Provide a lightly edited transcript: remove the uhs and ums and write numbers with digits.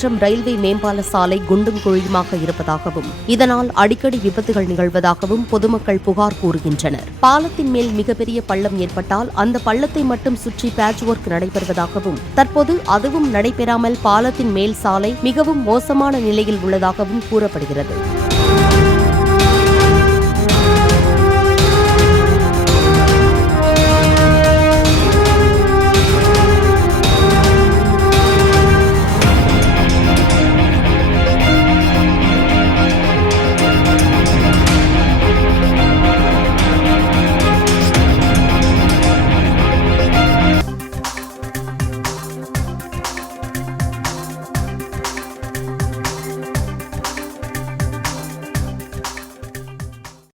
குன்றம் railway மேம்பால சாலை குண்டும் குழியுமாக இருப்பதாகவும் இதனால் அடிக்கடி விபத்துகள் நிகழ்வதாகவும் பொதுமக்கள் புகார் கூறுகின்றனர். பாலத்தின் மேல் மிகப்பெரிய பள்ளம் ஏற்பட்டால் அந்த பள்ளத்தை மட்டும் சுற்றி பேட்ச் ஒர்க் நடைபெறுவதாகவும் தற்போது அதுவும் நடைபெறாமல் பாலத்தின் மேல் சாலை மிகவும் மோசமான நிலையில் உள்ளதாகவும் கூறப்படுகிறது.